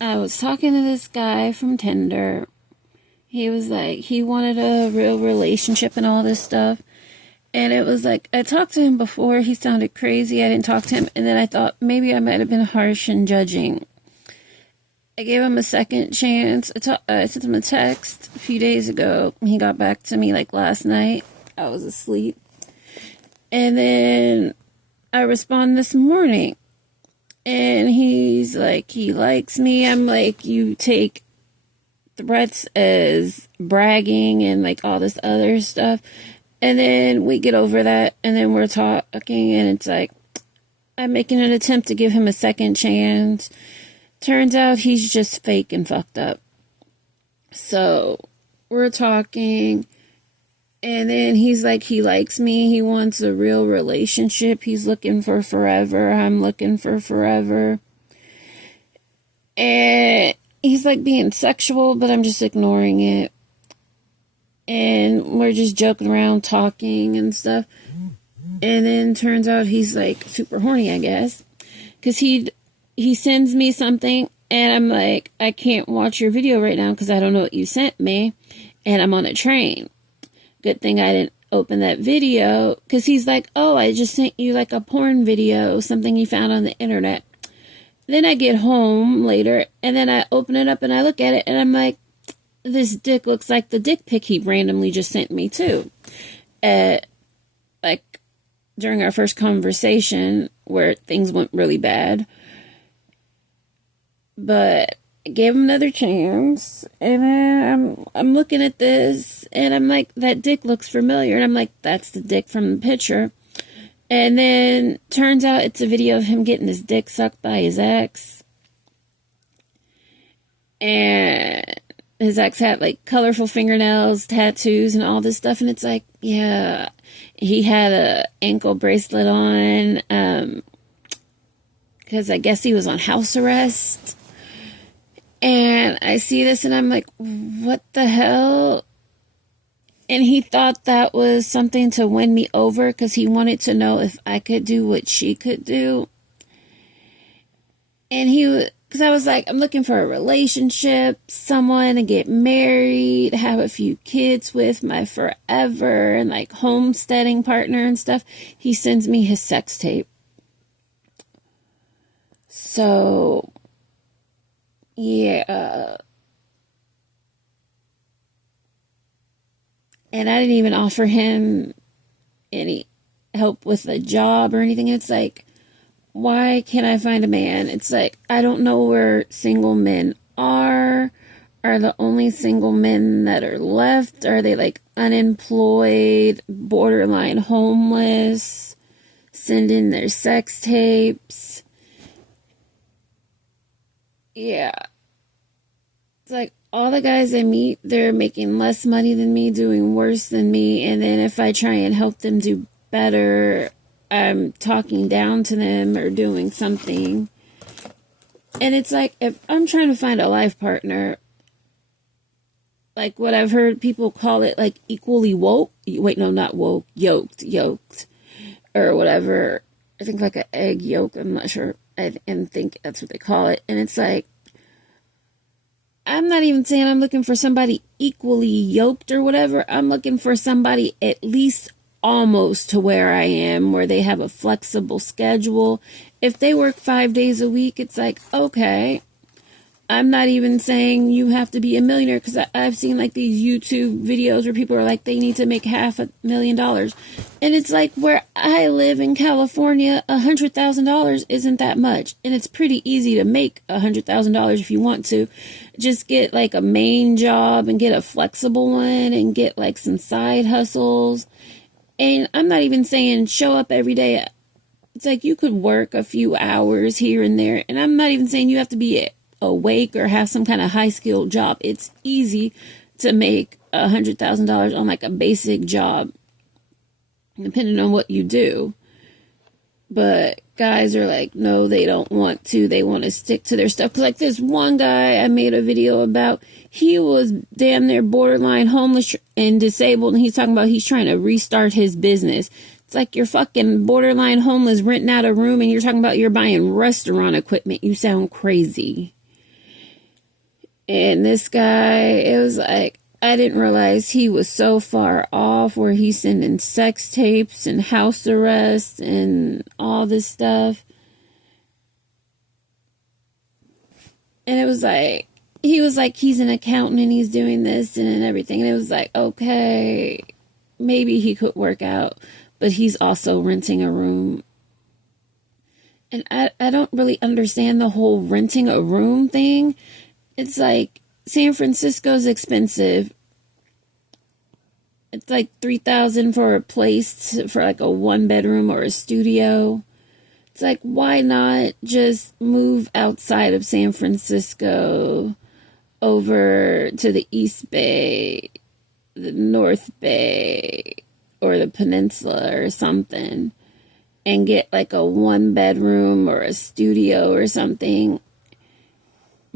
I was talking to this guy from Tinder. He was like, he wanted a real relationship and all this stuff. And it was like, I talked to him before. He sounded crazy. I didn't talk to him. And then I thought maybe I might have been harsh in judging. I gave him a second chance. I sent him a text a few days ago. He got back to me like last night. I was asleep. And then I responded this morning. And he's like, he likes me. I'm like, you take threats as bragging and like all this other stuff. And then we get over that. And then we're talking. And it's like, I'm making an attempt to give him a second chance. Turns out he's just fake and fucked up. So we're talking. And then he's like, he likes me. He wants a real relationship. He's looking for forever. I'm looking for forever. And he's like being sexual, but I'm just ignoring it. And we're just joking around, talking and stuff. And then turns out he's like super horny, I guess. Because he sends me something and I'm like, I can't watch your video right now because I don't know what you sent me. And I'm on a train. Good thing I didn't open that video, because he's like, oh, I just sent you like a porn video, something he found on the internet. Then I get home later, and then I open it up and I look at it, and I'm like, this dick looks like the dick pic he randomly just sent me too. Like, during our first conversation, where things went really bad. But gave him another chance, and then I'm looking at this, and I'm like, that dick looks familiar, and I'm like, that's the dick from the picture. And then turns out it's a video of him getting his dick sucked by his ex, and his ex had like colorful fingernails, tattoos, and all this stuff, and it's like, yeah, he had a ankle bracelet on, because I guess he was on house arrest. And I see this and I'm like, what the hell? And he thought that was something to win me over because he wanted to know if I could do what she could do. And because I was like, I'm looking for a relationship, someone to get married, have a few kids with, my forever, and like homesteading partner and stuff. He sends me his sex tape. So yeah. And I didn't even offer him any help with a job or anything. It's like, why can't I find a man? It's like, I don't know where single men are. Are the only single men that are left? Are they like unemployed, borderline homeless, sending their sex tapes? Yeah. It's like all the guys I meet, they're making less money than me, doing worse than me. And then if I try and help them do better, I'm talking down to them or doing something. And it's like, if I'm trying to find a life partner, like what I've heard people call it, like equally woke. Wait, no, not woke. Yoked. Or whatever. I think like an egg yolk. I'm not sure. I think that's what they call it. And it's like, I'm not even saying I'm looking for somebody equally yoked or whatever. I'm looking for somebody at least almost to where I am, where they have a flexible schedule. If they work 5 days a week, it's like, okay. I'm not even saying you have to be a millionaire, because I've seen like these YouTube videos where people are like, they need to make $500,000. And it's like, where I live in California, $100,000 isn't that much. And it's pretty easy to make $100,000 if you want to. Just get like a main job and get a flexible one and get like some side hustles. And I'm not even saying show up every day. It's like you could work a few hours here and there. And I'm not even saying you have to be awake or have some kind of high skilled job. It's easy to make $100,000 on like a basic job, depending on what you do. But guys are like, no, they don't want to. They want to stick to their stuff. Like this one guy I made a video about, he was damn near borderline homeless and disabled, and he's talking about he's trying to restart his business. It's like you're fucking borderline homeless, renting out a room, and you're talking about you're buying restaurant equipment. You sound crazy. And this guy, it was like, I didn't realize he was so far off where he's sending sex tapes and house arrest and all this stuff. And it was like, he was like, he's an accountant and he's doing this and everything. And it was like, okay, maybe he could work out, but he's also renting a room. And I don't really understand the whole renting a room thing. It's like, San Francisco's expensive. It's like $3,000 for a place for like a 1-bedroom or a studio. It's like, why not just move outside of San Francisco over to the East Bay, the North Bay, or the Peninsula or something, and get like a 1-bedroom or a studio or something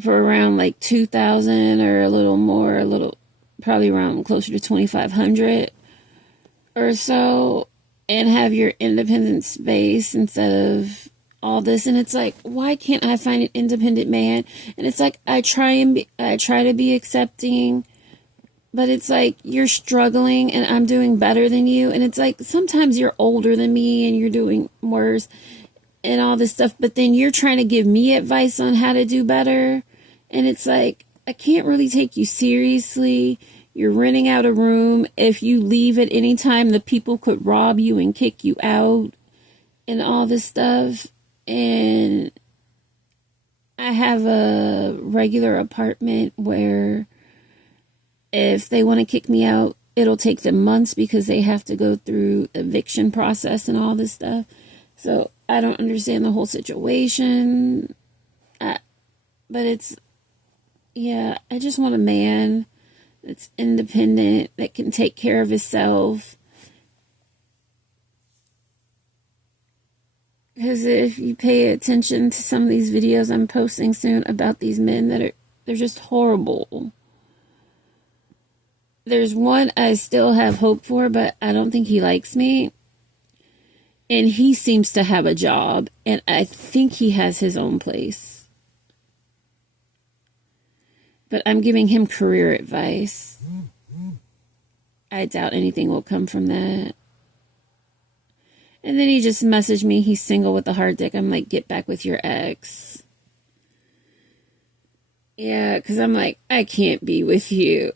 for around like $2,000 or a little more, probably around closer to $2,500 or so, and have your independent space instead of all this. And it's like, why can't I find an independent man? And it's like, I try to be accepting, but it's like, you're struggling and I'm doing better than you. And it's like, sometimes you're older than me and you're doing worse and all this stuff, but then you're trying to give me advice on how to do better. And it's like, I can't really take you seriously. You're renting out a room. If you leave at any time, the people could rob you and kick you out and all this stuff. And I have a regular apartment where if they want to kick me out, it'll take them months because they have to go through eviction process and all this stuff. So I don't understand the whole situation. But it's, yeah, I just want a man that's independent, that can take care of himself. Because if you pay attention to some of these videos I'm posting soon about these men they're just horrible. There's one I still have hope for, but I don't think he likes me. And he seems to have a job, and I think he has his own place. But I'm giving him career advice. I doubt anything will come from that. And then he just messaged me, he's single with a hard dick. I'm like, get back with your ex. Yeah, because I'm like, I can't be with you.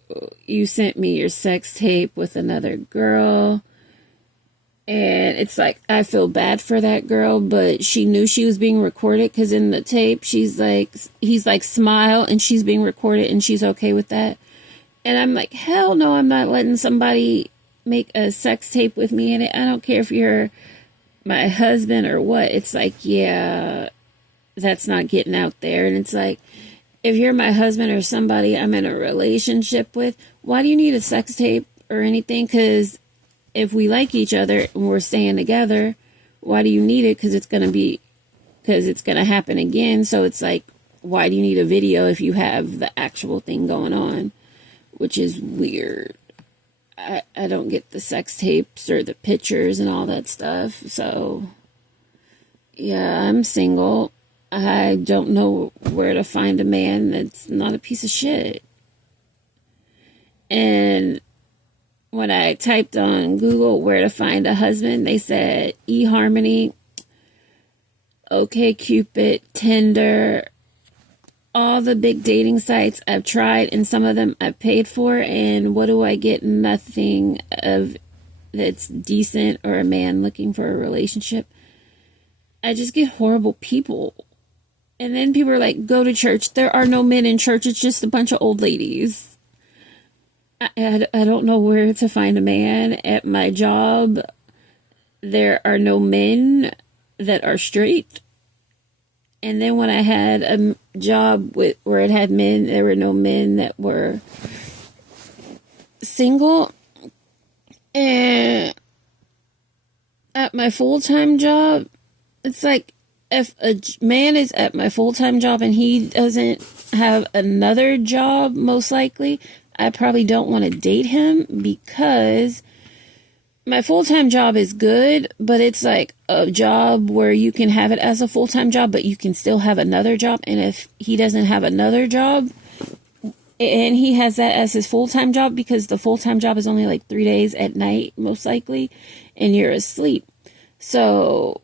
You sent me your sex tape with another girl. And it's like, I feel bad for that girl, but she knew she was being recorded because in the tape, he's like, smile, and she's being recorded and she's okay with that. And I'm like, hell no, I'm not letting somebody make a sex tape with me in it. I don't care if you're my husband or what. It's like, yeah, that's not getting out there. And it's like, if you're my husband or somebody I'm in a relationship with, why do you need a sex tape or anything? Because if we like each other and we're staying together, why do you need it? Because it's going to happen again. So it's like, why do you need a video if you have the actual thing going on? Which is weird. I don't get the sex tapes or the pictures and all that stuff. So, yeah, I'm single. I don't know where to find a man that's not a piece of shit. And when I typed on Google where to find a husband, they said eHarmony, OkCupid, Tinder, all the big dating sites I've tried, and some of them I've paid for, and what do I get? Nothing of that's decent or a man looking for a relationship. I just get horrible people. And then people are like, go to church. There are no men in church. It's just a bunch of old ladies. I don't know where to find a man. At my job, there are no men that are straight. And then when I had a job where it had men, there were no men that were single. And at my full-time job, it's like, if a man is at my full-time job and he doesn't have another job, most likely, I probably don't want to date him, because my full-time job is good, but it's like a job where you can have it as a full-time job, but you can still have another job. And if he doesn't have another job, And he has that as his full-time job because the full-time job is only like 3 days at night, most likely, and you're asleep. So,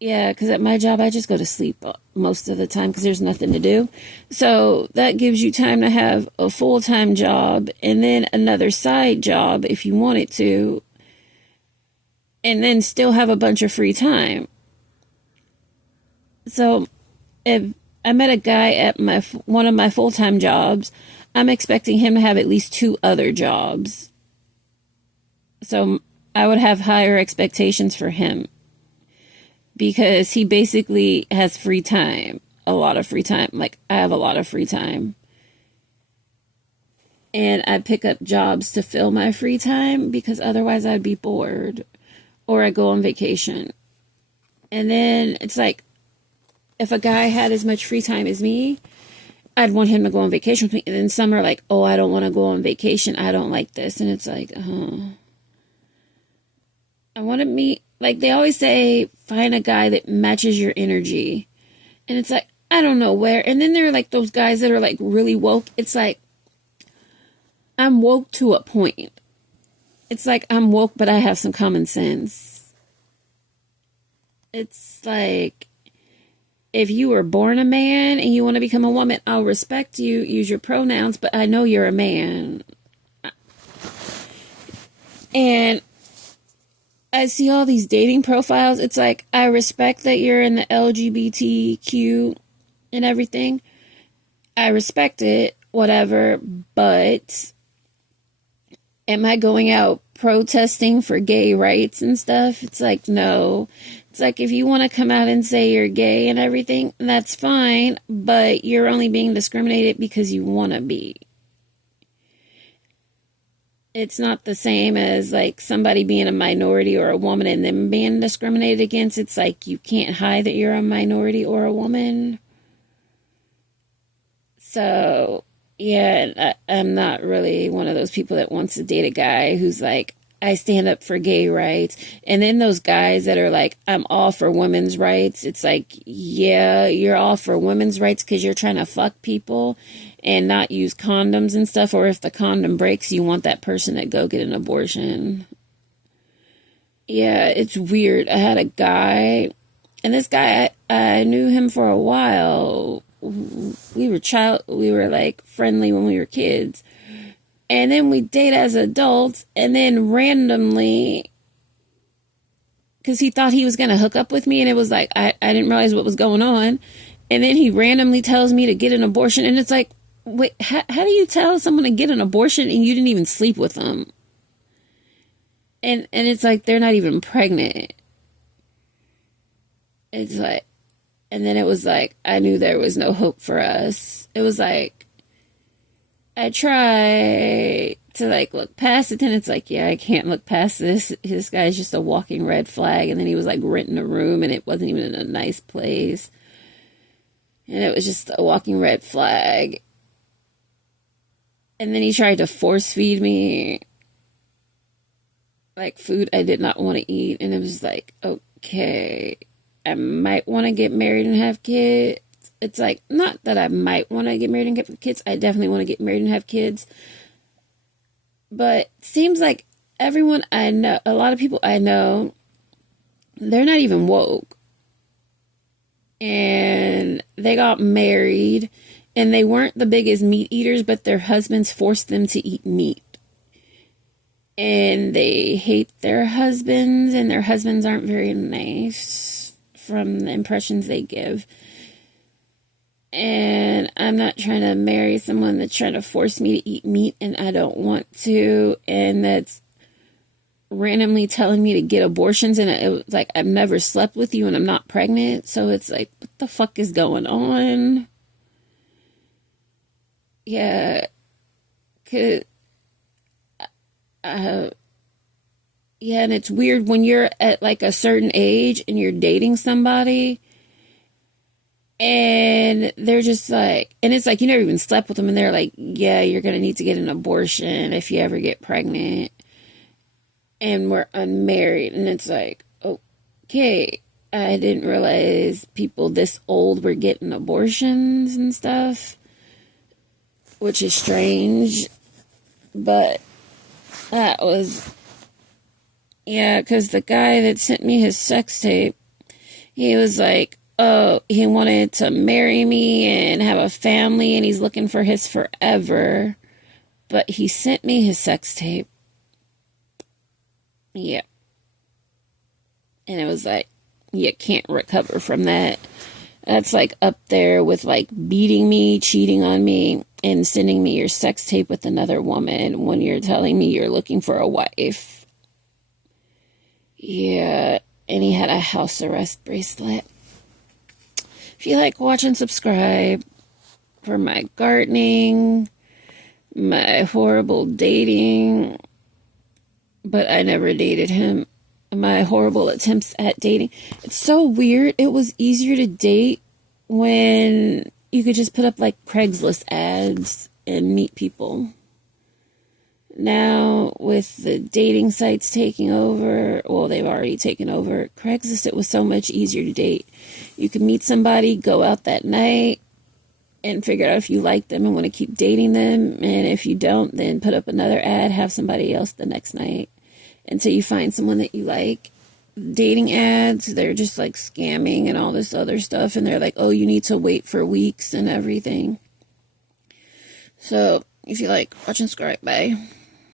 yeah, because at my job, I just go to sleep most of the time because there's nothing to do. So that gives you time to have a full-time job and then another side job if you wanted to, and then still have a bunch of free time. So if I met a guy at my one of my full-time jobs, I'm expecting him to have at least two other jobs. So I would have higher expectations for him because he basically has free time, a lot of free time. Like I have a lot of free time. And I pick up jobs to fill my free time because otherwise I'd be bored or I go on vacation. And then it's like if a guy had as much free time as me, I'd want him to go on vacation with me. And then some are like, oh, I don't want to go on vacation. I don't like this. And it's like, I want to meet, like they always say, find a guy that matches your energy. And it's like, I don't know where. And then there are like those guys that are like really woke. It's like, I'm woke to a point. It's like I'm woke, but I have some common sense. It's like, if you were born a man and you want to become a woman, I'll respect you, use your pronouns, but I know you're a man. And I see all these dating profiles. It's like, I respect that you're in the LGBTQ and everything. I respect it, whatever, but am I going out protesting for gay rights and stuff? It's like, no. It's like, if you want to come out and say you're gay and everything, that's fine, but you're only being discriminated because you want to be. It's not the same as like somebody being a minority or a woman and them being discriminated against. It's like you can't hide that you're a minority or a woman. So, yeah, I'm not really one of those people that wants to date a guy who's like, I stand up for gay rights. And then those guys that are like, I'm all for women's rights. It's like, yeah, you're all for women's rights because you're trying to fuck people and not use condoms and stuff. Or if the condom breaks, you want that person to go get an abortion. Yeah, it's weird. I had a guy, and this guy, I knew him for a while. We were like friendly when we were kids. And then we date as adults, and then randomly, because he thought he was going to hook up with me, and it was like, I didn't realize what was going on. And then he randomly tells me to get an abortion, and it's like, wait, how do you tell someone to get an abortion and you didn't even sleep with them? And it's like, they're not even pregnant. It's like, and then it was like, I knew there was no hope for us. It was like, I try to like look past it, then it's like, yeah, I can't look past this. This guy's just a walking red flag. And then he was like renting a room and it wasn't even in a nice place. And it was just a walking red flag. And then he tried to force feed me like food I did not want to eat. And it was like, okay, I might want to get married and have kids. It's like, not that I might want to get married and get kids. I definitely want to get married and have kids. But it seems like everyone I know, a lot of people I know, they're not even woke. And they got married and they weren't the biggest meat eaters, but their husbands forced them to eat meat. And they hate their husbands, and their husbands aren't very nice from the impressions they give. And I'm not trying to marry someone that's trying to force me to eat meat and I don't want to, and that's randomly telling me to get abortions, and it was like, I've never slept with you and I'm not pregnant. So it's like, what the fuck is going on? Yeah, cause yeah, and it's weird when you're at like a certain age and you're dating somebody and they're just like, and it's like, you never even slept with them, and they're like, yeah, you're gonna need to get an abortion if you ever get pregnant, and we're unmarried. And it's like, okay, I didn't realize people this old were getting abortions and stuff, which is strange. But that was, yeah, because the guy that sent me his sex tape, he was like, oh, he wanted to marry me and have a family and he's looking for his forever. But he sent me his sex tape. Yeah. And it was like, you can't recover from that. That's like up there with like beating me, cheating on me, and sending me your sex tape with another woman when you're telling me you're looking for a wife. Yeah. And he had a house arrest bracelet. If you like, watch and subscribe for my gardening, my horrible dating, but I never dated him. My horrible attempts at dating. It's so weird. It was easier to date when you could just put up like Craigslist ads and meet people. Now, with the dating sites taking over, well, they've already taken over Craigslist, it was so much easier to date. You could meet somebody, go out that night, and figure out if you like them and want to keep dating them. And if you don't, then put up another ad, have somebody else the next night until you find someone that you like. Dating ads, they're just like scamming and all this other stuff. And they're like, oh, you need to wait for weeks and everything. So, if you like, watch and subscribe. Bye.